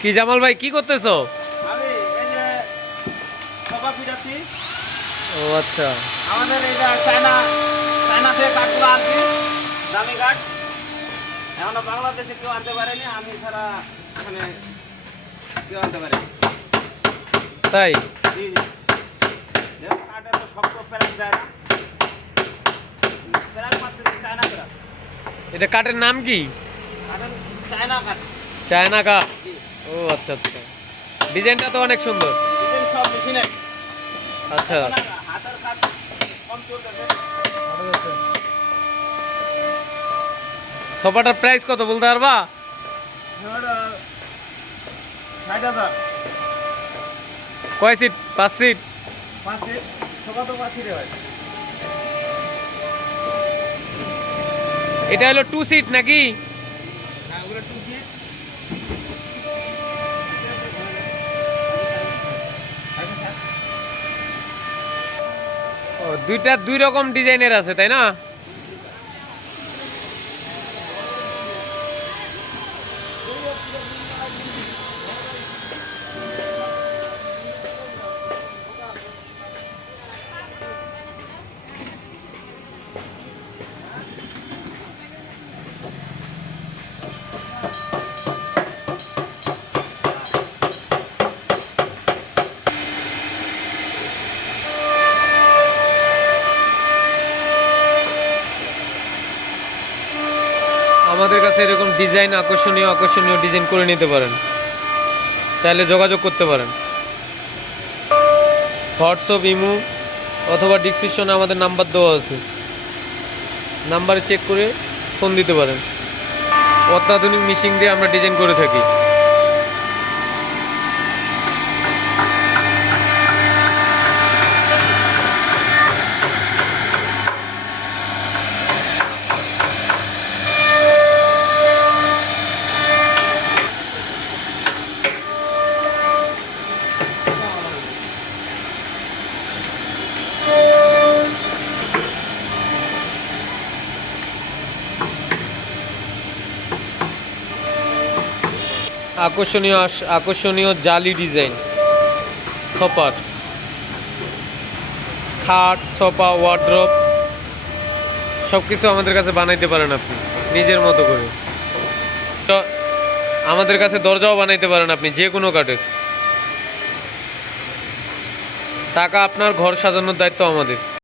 কি জামাল ভাই কি করতেছো? আমি এই যে সভা পিটাচ্ছি ও আচ্ছা। আমাদের এই যে চায়না চায়না থেকে কাঠগুলো আনছি দামি কাঠ এখনও বাংলাদেশে কেউ আনতে পারেনি আমি ছাড়া এখানে কেউ আনতে পারেনি। তাই? জি জি। কাঠ এত শক্ত প্যারাক যায় না। প্যারাক মারতে চায়না প্যারাক এটা কাঠের নাম কি? কাঠের চায়না কাঠ চায়না জি ও আচ্ছা আচ্ছা। ডিজাইনটা তো অনেক সুন্দর। আচ্ছা। সোফাটার প্রাইস কত বলতে পারবা? কয় সিট পাঁচ সিট এটা হলো টু সিট নাকি হ্যাঁ ওগুলো টু সিট ও দুইটা দুই রকম ডিজাইনের আছে তাই না? আমাদের কাছে এরকম ডিজাইন আকর্ষণীয় আকর্ষণীয় ডিজাইন করে নিতে পারেন। চাইলে যোগাযোগ করতে পারেন। হোয়াটসঅ্যাপ ইমো অথবা ডিসক্রিপশনে আমাদের নাম্বার দেওয়া আছে। নাম্বারে চেক করে ফোন দিতে পারেন। অত্যাধুনিক মিশিং দিয়ে আমরা ডিজাইন করে থাকি। আকর্ষণীয় আকর্ষণীয় জালি ডিজাইন। সোপার খাট সোফা ওয়ার্ড্রপ সব কিছু আমাদের কাছে বানাইতে পারেন আপনি, নিজের মতো করে। আমাদের কাছে দরজাও বানাইতে পারেন আপনি, যে কোনো কাঠের। টাকা আপনার ঘর সাজানোর দায়িত্ব আমাদের।